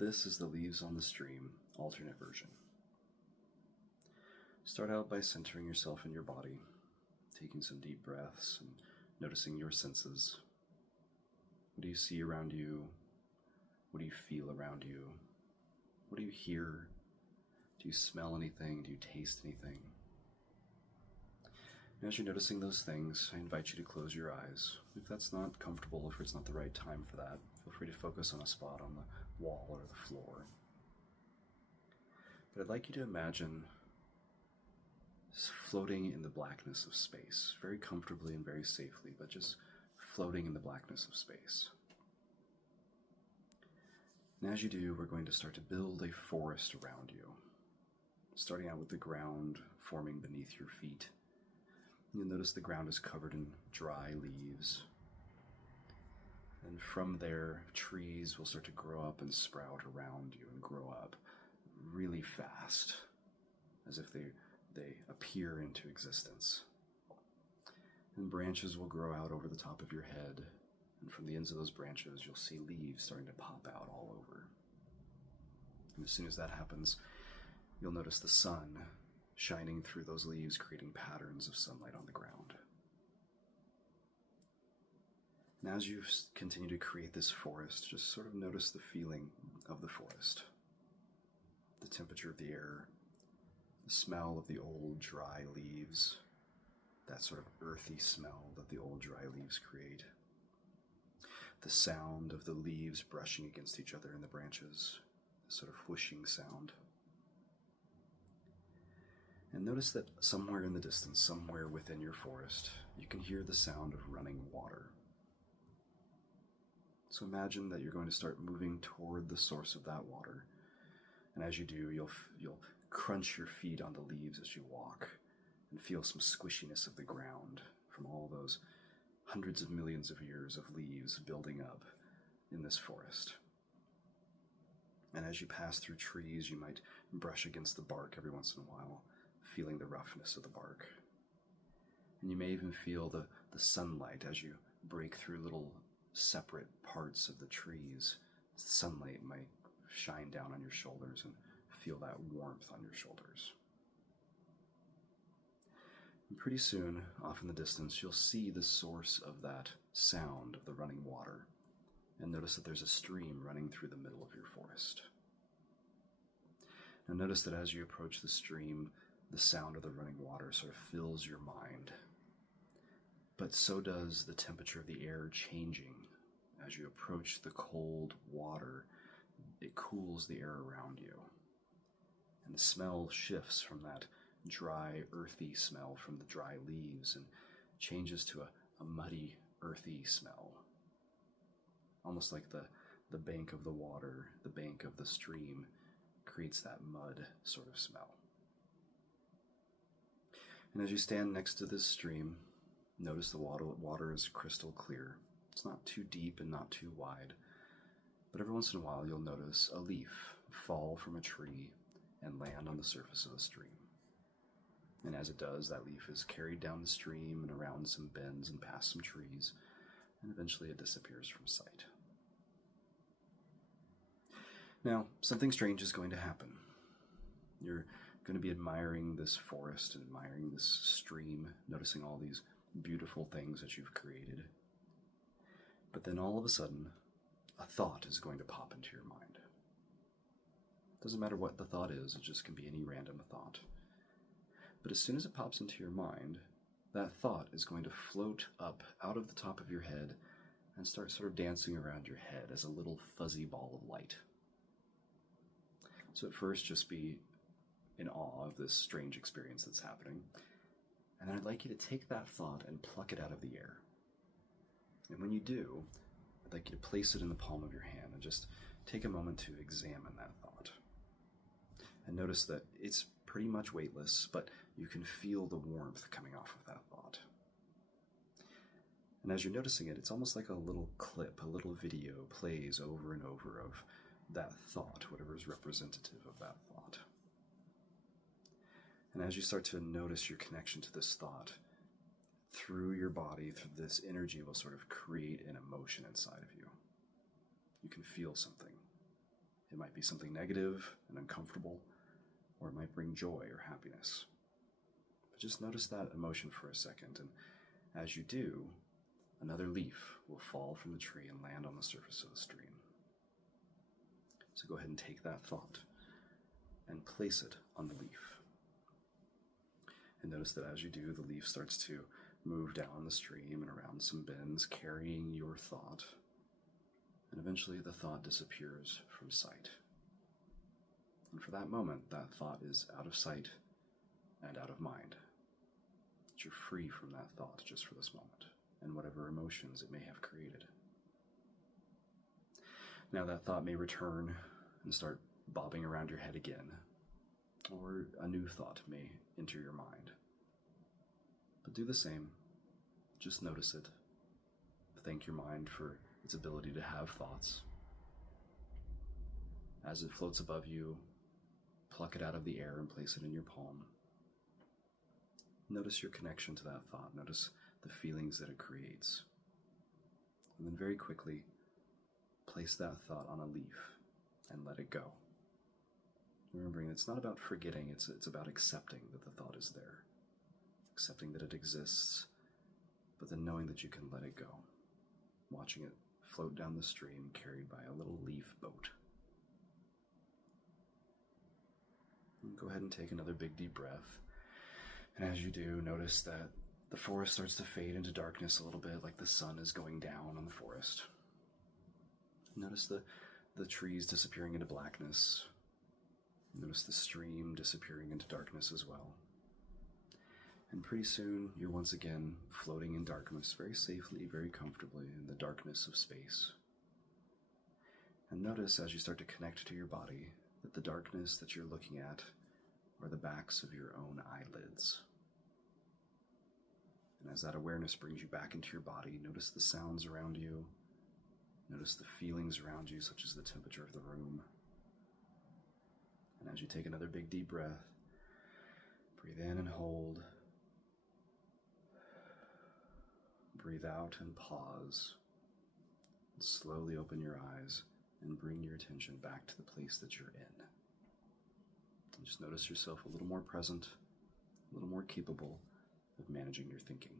This is the Leaves on the Stream alternate version. Start out by centering yourself in your body, taking some deep breaths and noticing your senses. What do you see around you? What do you feel around you? What do you hear? Do you smell anything? Do you taste anything? And as you're noticing those things, I invite you to close your eyes. If that's not comfortable, if it's not the right time for that, feel free to focus on a spot on the wall or the floor. But I'd like you to imagine floating in the blackness of space, very comfortably and very safely, but just floating in the blackness of space. And as you do, we're going to start to build a forest around you, starting out with the ground forming beneath your feet. You'll notice the ground is covered in dry leaves. And from there, trees will start to grow up and sprout around you and grow up really fast, as if they appear into existence. And branches will grow out over the top of your head, and from the ends of those branches, you'll see leaves starting to pop out all over. And as soon as that happens, you'll notice the sun shining through those leaves, creating patterns of sunlight on the ground. And as you continue to create this forest, just sort of notice the feeling of the forest, the temperature of the air, the smell of the old dry leaves, that sort of earthy smell that the old dry leaves create, the sound of the leaves brushing against each other in the branches, the sort of whooshing sound. And notice that somewhere in the distance, somewhere within your forest, you can hear the sound of running water. So imagine that you're going to start moving toward the source of that water. And as you do, you'll crunch your feet on the leaves as you walk and feel some squishiness of the ground from all those hundreds of millions of years of leaves building up in this forest. And as you pass through trees, you might brush against the bark every once in a while, feeling the roughness of the bark. And you may even feel the sunlight as you break through little separate parts of the trees. Sunlight might shine down on your shoulders and feel that warmth on your shoulders. And pretty soon, off in the distance, you'll see the source of that sound of the running water, and notice that there's a stream running through the middle of your forest. Now notice that as you approach the stream, the sound of the running water sort of fills your mind, but so does the temperature of the air changing. As you approach the cold water, it cools the air around you, and the smell shifts from that dry, earthy smell from the dry leaves and changes to a muddy, earthy smell, almost like the bank of the water, the bank of the stream creates that mud sort of smell. And as you stand next to this stream, notice the water is crystal clear. It's not too deep and not too wide, but every once in a while you'll notice a leaf fall from a tree and land on the surface of the stream. And as it does, that leaf is carried down the stream and around some bends and past some trees, and eventually it disappears from sight. Now, something strange is going to happen. You're going to be admiring this forest and admiring this stream, noticing all these beautiful things that you've created. But then all of a sudden, a thought is going to pop into your mind. It doesn't matter what the thought is, it just can be any random thought. But as soon as it pops into your mind, that thought is going to float up out of the top of your head and start sort of dancing around your head as a little fuzzy ball of light. So at first, just be in awe of this strange experience that's happening. And then I'd like you to take that thought and pluck it out of the air. And when you do, I'd like you to place it in the palm of your hand and just take a moment to examine that thought. And notice that it's pretty much weightless, but you can feel the warmth coming off of that thought. And as you're noticing it, it's almost like a little clip, a little video plays over and over of that thought, whatever is representative of that thought. And as you start to notice your connection to this thought, through your body, through this energy will sort of create an emotion inside of you. You can feel something. It might be something negative and uncomfortable, or it might bring joy or happiness. But just notice that emotion for a second, and as you do, another leaf will fall from the tree and land on the surface of the stream. So go ahead and take that thought and place it on the leaf. And notice that as you do, the leaf starts to move down the stream and around some bends, carrying your thought. And eventually the thought disappears from sight. And for that moment, that thought is out of sight and out of mind. But you're free from that thought just for this moment, and whatever emotions it may have created. Now that thought may return and start bobbing around your head again, or a new thought may enter your mind. But do the same. Just notice it. Thank your mind for its ability to have thoughts. As it floats above you, pluck it out of the air and place it in your palm. Notice your connection to that thought. Notice the feelings that it creates. And then very quickly, place that thought on a leaf and let it go. Remembering it's not about forgetting, it's about accepting that the thought is there. Accepting that it exists, but then knowing that you can let it go. Watching it float down the stream carried by a little leaf boat. And go ahead and take another big deep breath. And as you do, notice that the forest starts to fade into darkness a little bit, like the sun is going down on the forest. Notice the trees disappearing into blackness. Notice the stream disappearing into darkness as well. And pretty soon, you're once again floating in darkness, very safely, very comfortably, in the darkness of space. And notice as you start to connect to your body, that the darkness that you're looking at are the backs of your own eyelids. And as that awareness brings you back into your body, notice the sounds around you. Notice the feelings around you, such as the temperature of the room. And as you take another big deep breath, breathe in and hold. Breathe out and pause. And slowly open your eyes and bring your attention back to the place that you're in. And just notice yourself a little more present, a little more capable of managing your thinking.